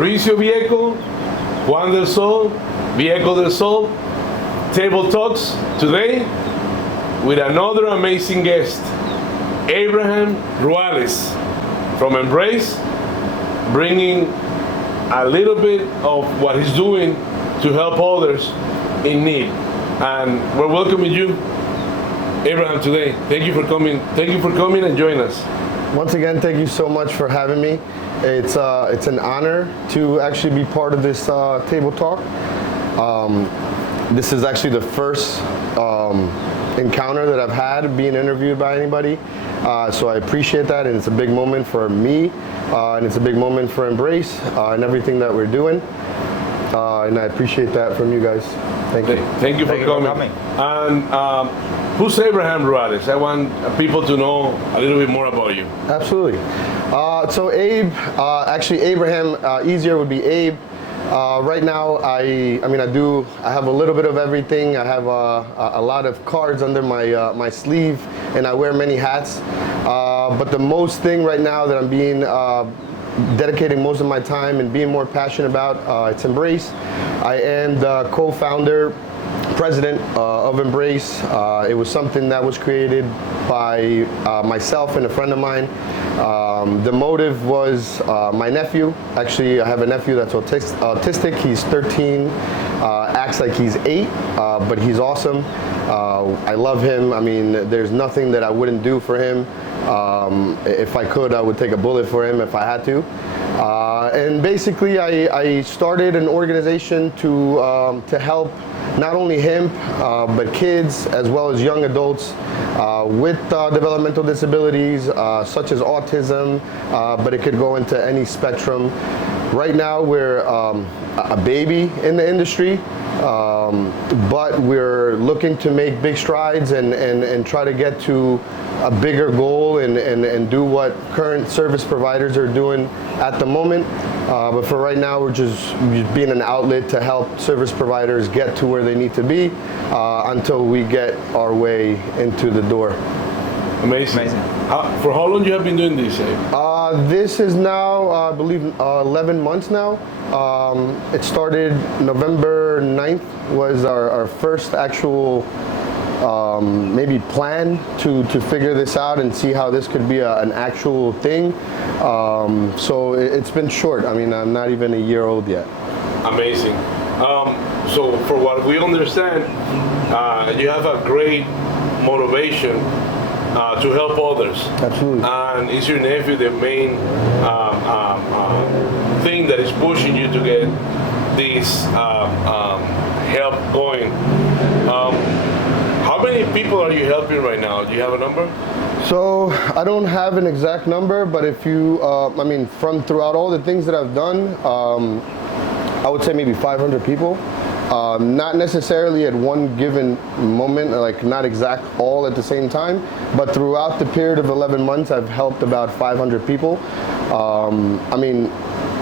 Mauricio Viecco, Juan del Sol, Viecco del Sol, Table Talks today with another amazing guest, Abraham Ruales from Embrace, bringing a little bit of what he's doing to help others in need. And we're welcoming you, Abraham, today. Thank you for coming. Thank you for coming and joining us. Once again, thank you so much for having me. It's an honor to actually be part of this table talk. This is actually the first encounter that I've had being interviewed by anybody. So I appreciate that, and it's a big moment for me, and it's a big moment for Embrace and everything that we're doing. And I appreciate that from you guys. Thank you. Thank you for coming. And who's Abraham Ruales? I want people to know a little bit more about you. Absolutely. So Abe, actually Abraham, easier would be Abe. Right now, I have a little bit of everything. I have a lot of cards under my sleeve, and I wear many hats. But the most thing right now that I'm being dedicating most of my time and being more passionate about, it's Embrace. I am the co-founder, president of Embrace. It was something that was created by myself and a friend of mine. The motive was my nephew. Actually, I have a nephew that's autistic. He's 13, acts like he's 8, but he's awesome. I love him. I mean, there's nothing that I wouldn't do for him. If I could, I would take a bullet for him if I had to. And basically, I started an organization to help not only him, but kids as well as young adults with developmental disabilities, such as autism, but it could go into any spectrum. Right now, we're a baby in the industry, but we're looking to make big strides and try to get to a bigger goal and do what current service providers are doing at the moment. But for right now, we're just being an outlet to help service providers get to where they need to be until we get our way into the door. Amazing. For how long you have been doing this, Abe? This is now, I believe, 11 months now. It started November 9th was our first actual maybe plan to figure this out and see how this could be an actual thing. So it's been short. I mean, I'm not even a year old yet. Amazing. So for what we understand, you have a great motivation to help others. Absolutely. And is your nephew the main thing that is pushing you to get this help going? How many people are you helping right now? Do you have a number? So I don't have an exact number, but if you, from throughout all the things that I've done, I would say maybe 500 people. Not necessarily at one given moment, like not exact all at the same time, but throughout the period of 11 months, I've helped about 500 people.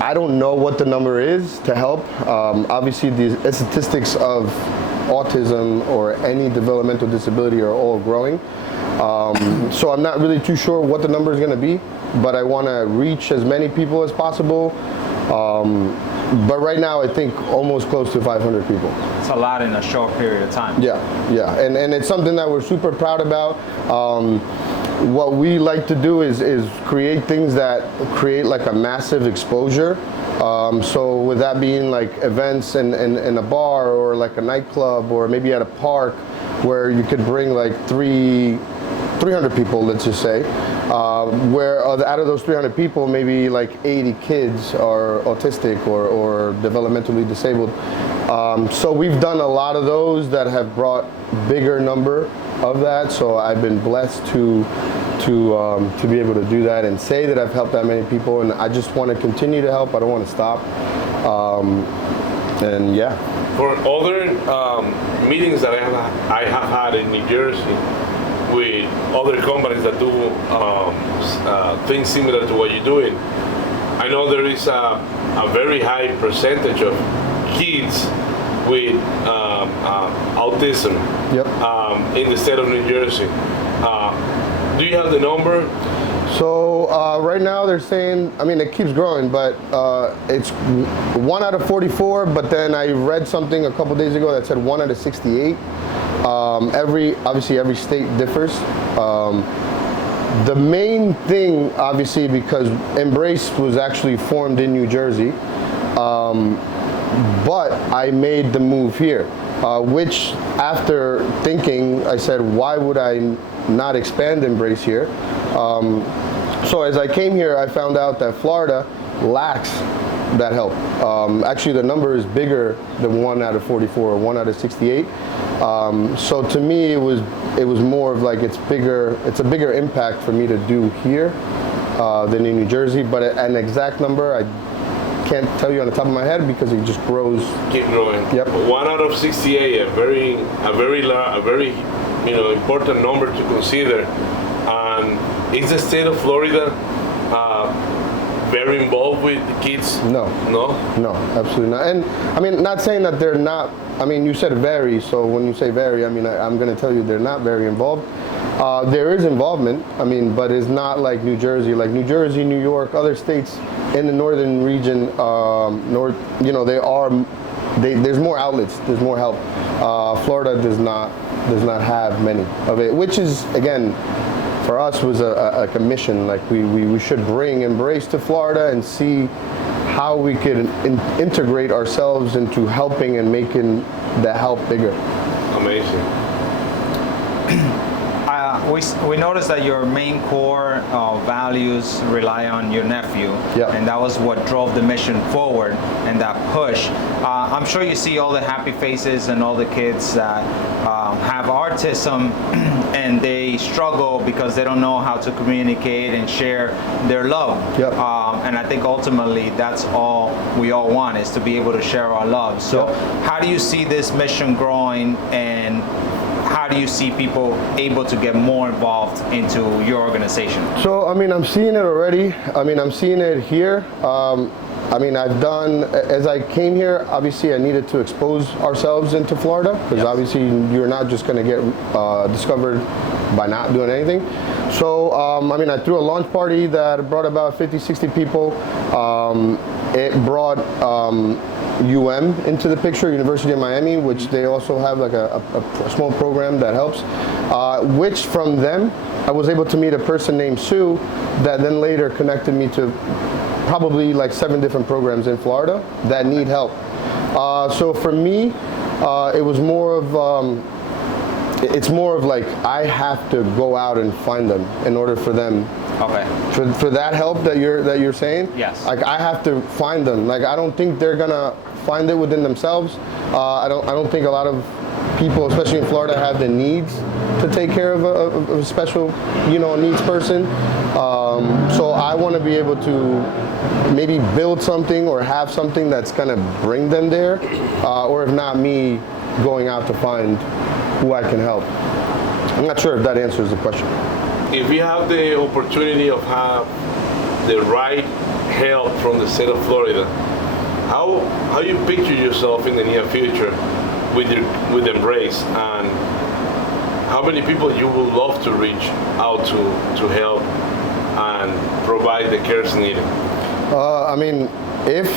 I don't know what the number is to help. Obviously, the statistics of autism or any developmental disability are all growing. So I'm not really too sure what the number is going to be, but I want to reach as many people as possible. But right now, I think almost close to 500 people. It's a lot in a short period of time. Yeah, and it's something that we're super proud about. What we like to do is create things that create like a massive exposure. So with that being like events in a bar or like a nightclub or maybe at a park where you could bring like 300 people, let's just say, where out of those 300 people, maybe like 80 kids are autistic or developmentally disabled. So we've done a lot of those that have brought bigger number of that. So I've been blessed to be able to do that and say that I've helped that many people, and I just want to continue to help. I don't want to stop. And yeah. For other meetings that I have had in New Jersey with other companies that do things similar to what you're doing, I know there is a very high percentage of kids with autism in the state of New Jersey. Do you have the number? So right now they're saying, I mean, it keeps growing, but it's 1 out of 44. But then I read something a couple days ago that said 1 out of 68. Obviously every state differs. The main thing, obviously, because Embrace was actually formed in New Jersey, but I made the move here, which after thinking, I said, why would I not expand Embrace here? So as I came here, I found out that Florida lacks that help. Actually, the number is bigger than 1 out of 44 or 1 out of 68. So to me, it was more of like it's a bigger impact for me to do here than in New Jersey. But an exact number, I can't tell you on the top of my head because it just grows. Keep growing. Yep. 1 out of 68, a very important number to consider. And is the state of Florida very involved with the kids? No, absolutely not. And I mean, not saying that they're not. I mean, you said very, so when you say very, I mean, I'm going to tell you they're not very involved. There is involvement, I mean, but it's not like New Jersey. Like New Jersey, New York, other states in the northern region, there's more outlets, there's more help. Florida does not have many of it, which is, again, for us was a mission. Like we should bring Embrace to Florida and see how we could integrate ourselves into helping and making the help bigger. Amazing. We noticed that your main core values rely on your nephew, yeah. And that was what drove the mission forward and that push. I'm sure you see all the happy faces and all the kids that have autism and they struggle because they don't know how to communicate and share their love. Yep. And I think ultimately that's all we all want, is to be able to share our love. So how do you see this mission growing, and how do you see people able to get more involved into your organization? So, I mean, I'm seeing it already. I mean, I'm seeing it here. I mean, as I came here, obviously I needed to expose ourselves into Florida, because obviously you're not just going to get discovered by not doing anything. So, I mean, I threw a launch party that brought about 50, 60 people. It brought into the picture, University of Miami, which they also have like a small program that helps, which from them, I was able to meet a person named Sue that then later connected me to probably like 7 different programs in Florida that need help. So for me, it was more of, it's more of like I have to go out and find them in order for them. Okay. For that help that you're saying. Yes. Like I have to find them. Like I don't think they're gonna find it within themselves. I don't think a lot of people, especially in Florida, have the needs to take care of a special, needs person. So I want to be able to maybe build something or have something that's gonna bring them there, or if not me going out to find who I can help. I'm not sure if that answers the question. If you have the opportunity of have the right help from the state of Florida, how you picture yourself in the near future with Embrace, and how many people you would love to reach out to help and provide the cares needed? I mean, if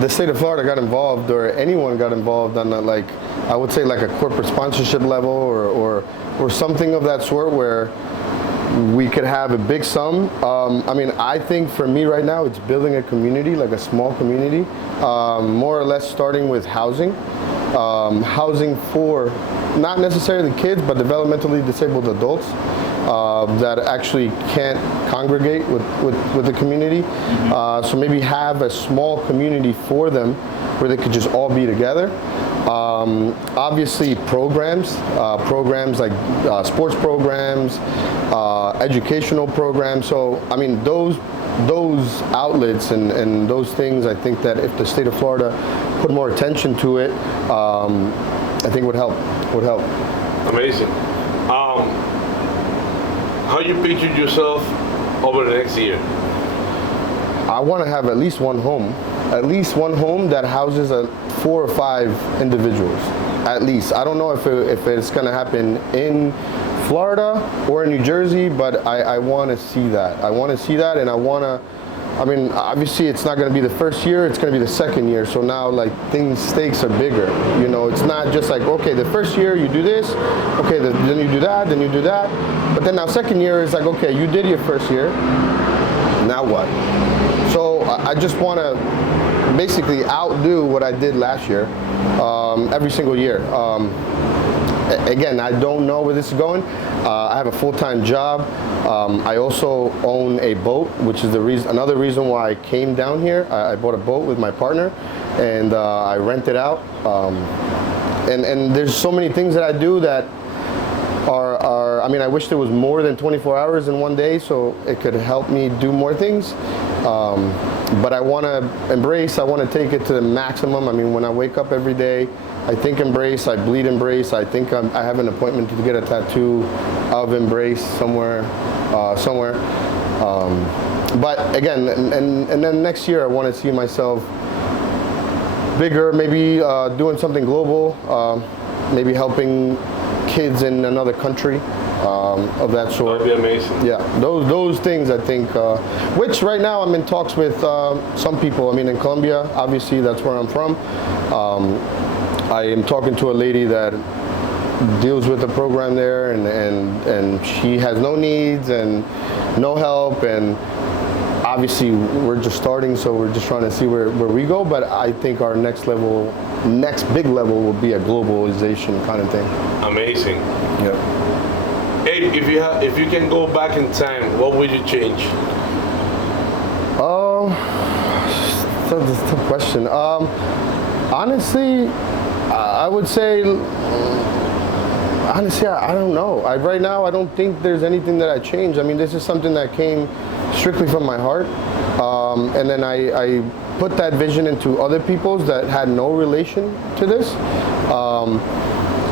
the state of Florida got involved, or anyone got involved on a, like, I would say like a corporate sponsorship level or something of that sort, where we could have a big sum. I mean, I think for me right now, it's building a community, like a small community, more or less starting with housing. Housing for not necessarily kids, but developmentally disabled adults that actually can't congregate with the community. So maybe have a small community for them where they could just all be together. Obviously programs like sports programs, educational programs. So I mean, those outlets and those things, I think that if the state of Florida put more attention to it, I think would help. Amazing. How you pictured yourself over the next year? I want to have at least one home that houses 4 or 5 individuals, at least. I don't know if it's going to happen in Florida or in New Jersey, but I want to see that. I want to see that, and I want to. I mean, obviously, it's not going to be the first year; it's going to be the second year. So now, like, stakes are bigger. You know, it's not just like, okay, the first year you do this, okay, then you do that, then you do that. But then now, second year is like, okay, you did your first year. Now what? So I just want to basically outdo what I did last year, every single year. Again, I don't know where this is going. I have a full-time job. I also own a boat, which is another reason why I came down here. I bought a boat with my partner, and I rent it out. And there's so many things that I do that are I mean, I wish there was more than 24 hours in one day, so it could help me do more things. But I want to embrace. I want to take it to the maximum. I mean, when I wake up every day, I think embrace, I bleed embrace. I think I have an appointment to get a tattoo of embrace somewhere. But again, and then next year I want to see myself bigger, maybe doing something global, maybe helping kids in another country. Of that sort. That'd be amazing. Yeah, those things I think, which right now I'm in talks with some people. I mean, in Colombia, obviously that's where I'm from. I am talking to a lady that deals with the program there, and she has no needs and no help, and obviously we're just starting, so we're just trying to see where we go. But I think our next big level will be a globalization kind of thing. Amazing. Yeah. Hey, if you can go back in time, what would you change? That's a tough question. Honestly, I would say, I don't know. Right now, I don't think there's anything that I changed. I mean, this is something that came strictly from my heart. And then I put that vision into other people's that had no relation to this.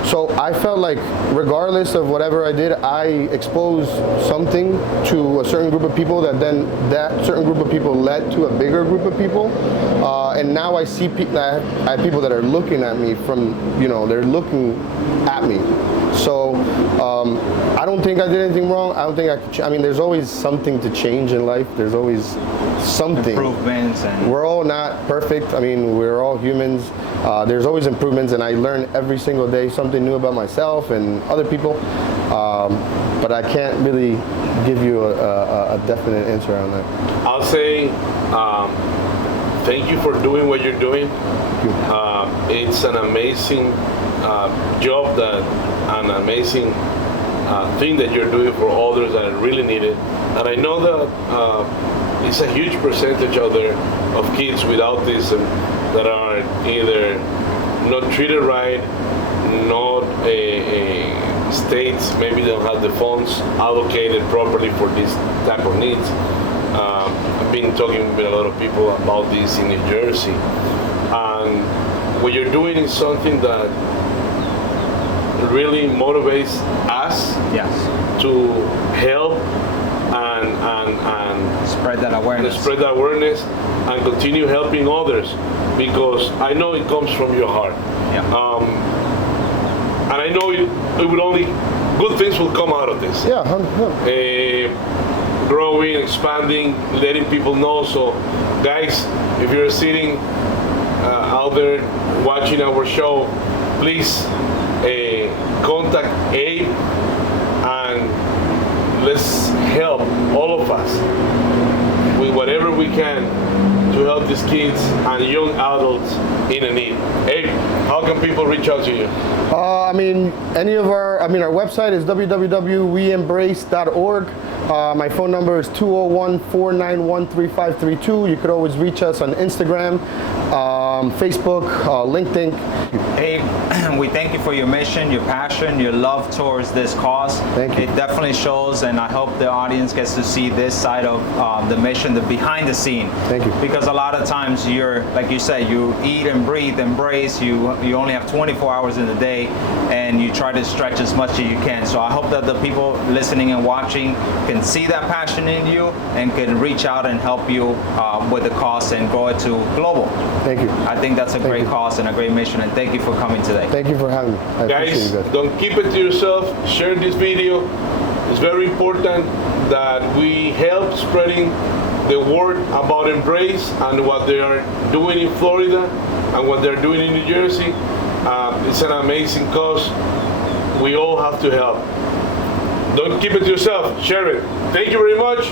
So I felt like regardless of whatever I did, I exposed something to a certain group of people that then that certain group of people led to a bigger group of people. And now I see I have people that are looking at me from, they're looking at me. So I don't think I did anything wrong. I don't think I could. I mean, there's always something to change in life. There's always something. Improvements. And we're all not perfect. I mean, we're all humans. There's always improvements, and I learn every single day something new about myself and other people. But I can't really give you a definite answer on that. I'll say thank you for doing what you're doing. It's an amazing job, an amazing thing that you're doing for others that really need it. And I know that it's a huge percentage out there of kids with autism that are either not treated right, not states maybe don't have the funds allocated properly for this type of needs. I've been talking with a lot of people about this in New Jersey, and what you're doing is something that really motivates us to help and spread that awareness and continue helping others, because I know it comes from your heart. And I know it would only good things will come out of this. Growing, expanding, letting people know. So guys, if you're sitting out there watching our show, please contact Abe, and let's help all of us with whatever we can to help these kids and young adults in a need. Abe, how can people reach out to you? I mean, our website is www.weembrace.org. My phone number is 201-491-3532. You could always reach us on Instagram, Facebook, LinkedIn. Abe, we thank you for your mission, your passion, your love towards this cause. Thank you. It definitely shows, and I hope the audience gets to see this side of the mission, the behind the scene. Thank you. Because a lot of times you're, like you said, you eat and breathe, embrace. You only have 24 hours in the day, and you try to stretch as much as you can. So I hope that the people listening and watching can see that passion in you and can reach out and help you with the cause and grow it to global. Thank you. I think that's a great cause and a great mission, and thank you for for coming today. Thank you for having me. I Guys, appreciate you guys. don't keep it to yourself. Share this video. It's very important that we help spreading the word about Embrace and what they are doing in Florida and what they're doing in New Jersey. It's an amazing cause. We all have to help. Don't keep it to yourself. Share it. Thank you very much.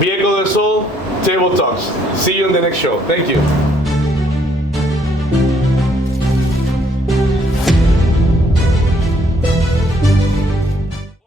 Viecco del Sol, Table Talks. See you in the next show. Thank you.